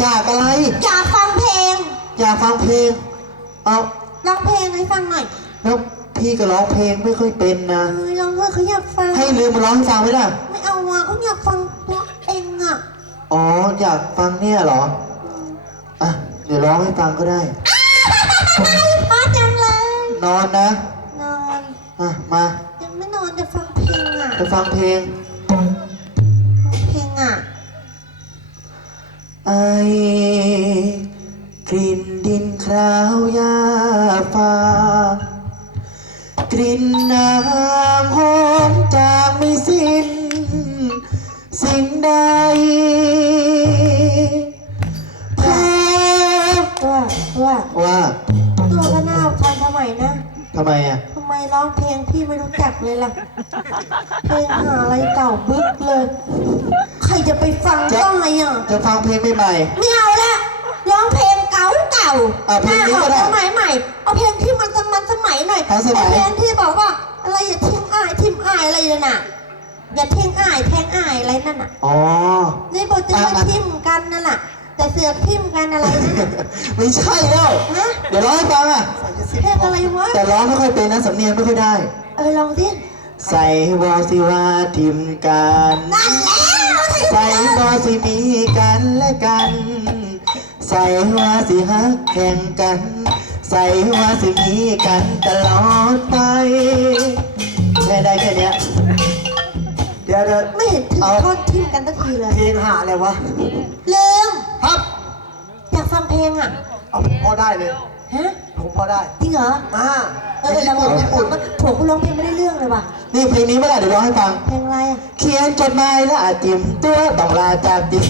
อยากอะไร อยากฟังเพลงอยากฟังเพลง เอาร้องเพลงให้ฟังหน่อยแล้วพี่ก็ร้องเพลงไม่ค่อยเป็นนะ เออร้องเถอะเขาอยากฟัง ให้ลืมมาร้องให้ฟังไหมล่ะ ไม่เอาอะเขาอยากฟังเพราะเองอะอ๋ออยากฟังเนี่ยเหรอ อะเดี๋ยวร้องให้ฟังก็ได้เพราะจังเลย นอนนะ นอน อะมา ยังไม่นอนจะฟังเพลงอะ ไปฟังเพลง ราวยาฟางกลิ่นน้ำหอมจางไม่สิ้น สิ่งใดแพ้ว่าว่าว่าตัวก็น่าทันสมัยนะทำไมอะทำไมร้องเพลงพี่ไม่รู้จักเลยล่ะ เพลงหาอะไรเก่าบึกเลย ใครจะไปฟังได้อะจะฟังเพลงใหม่ไม่เอาละ อะเพลงนี้ก็ได้หาออสมัยใหม่ เอาเพลงที่มันสมันสมัยหน่อยทันสมัยไอ้เพลงที่บอกว่าอะไรอย่าทิ้งอายทิ้งอายอะไรนั่นน่ะ อย่าทิ้งอายแทงอายอะไรนั่นน่ะๆอ๋อ นี่บอกจะมาอะอะ ทิมกันนั่นน่ะ แต่เสือกทิมกันอะไรนั่นน่ะไม่ใช่แล้วฮะเดี๋ยวร้องให้ฟังอะ เพลงอะไรวะแต่ร้องไม่ค่อยเป็นนะสำเนียงไม่ค่อยได้ เออลองสิใส่วอสิว่าทิมกัน นั่นแล้วใส่วอสิมีกันและกันใส่ว่าสิฮักแข่งกัน ใส่ว่าสิมีกันตลอดไป แค่ได้แค่เนี้ยเดี๋ยวเดี๋ยวไม่เห็นถึงเอาท่อนทิมกันสักทีเลย เพลงหาอะไรวะลืมครับ อยากฟังเพลงอะ เอาผมพอได้เลยฮะผมพอได้จริงเหรออ่าเออเราเราเราผัวกูร้องเพลงไม่ได้เรื่องเลยว่ะนี่เพลงนี้ไม่ได้เดี๋ยวร้องให้ฟังเพลงอะไรอะเขียนจดหมายและอาจิมตัวต้องลาจากดิ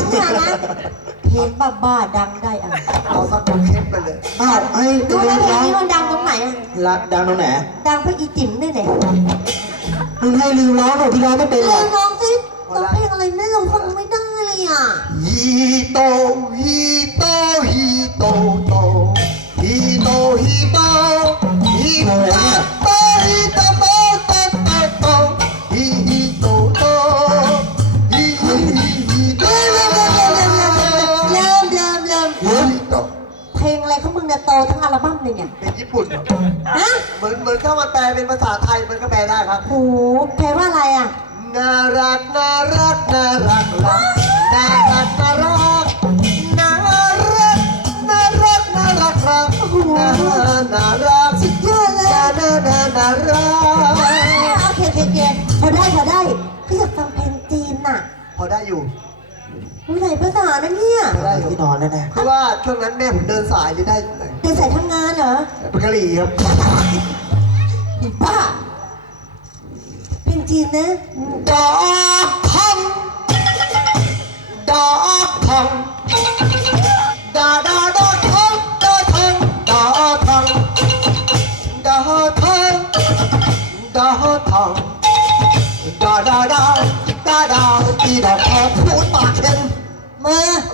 จ็คร้องเนี่ยนะเพลงบ้าบ้าๆดังได้อะเอาสักตัวเข้มไปเลยอ้าวให้ดูตัวเอแล้วงเพลงร้องนี้มันดังตรงไหนอะรักดังตรงไหนดังเพราะอีจิ๋มนี่แหละมึงให้ลืมร้องหนูที่ร้องไม่เป็นหรเล่อกนร้องสิร้องเพลงอะไรไม่ร้องฟังไม่ได้เลยอะฮีโตฮีโตฮี มือนเหมือนถ้ามันแปลเป็นภาษาไทยมันก็แปลได้ครับโหแปลว่าอะไรอะ น่ารักน่ารักน่ารักรักน่ารักน่ารักน่ารักน่ารักน่ารักรักน่าน่ารักสุดยอดเลยน่าน่าน่าน่ารักโอเคโอเคโอเคพอได้พอได้พี่อยากฟังเพลงจีนน่ะพอได้อยู่รู้ไหนภาษานะเนี่ยพอได้อยู่ที่นอนแล้วนะเพราะว่าช่วงนั้นแม่ผมเดินสายเลยได้เดินสายทำงานเหรอเป็นกะหรี่ครับ อีบ้าเพลงจีนนะดอกทองดอกทองดาดาดอกทองดอกทองดอกทองดอกทองดอกทองดาดาดาดาดาอีดอกทองพูดปากเค็มมือหยุดไปเลย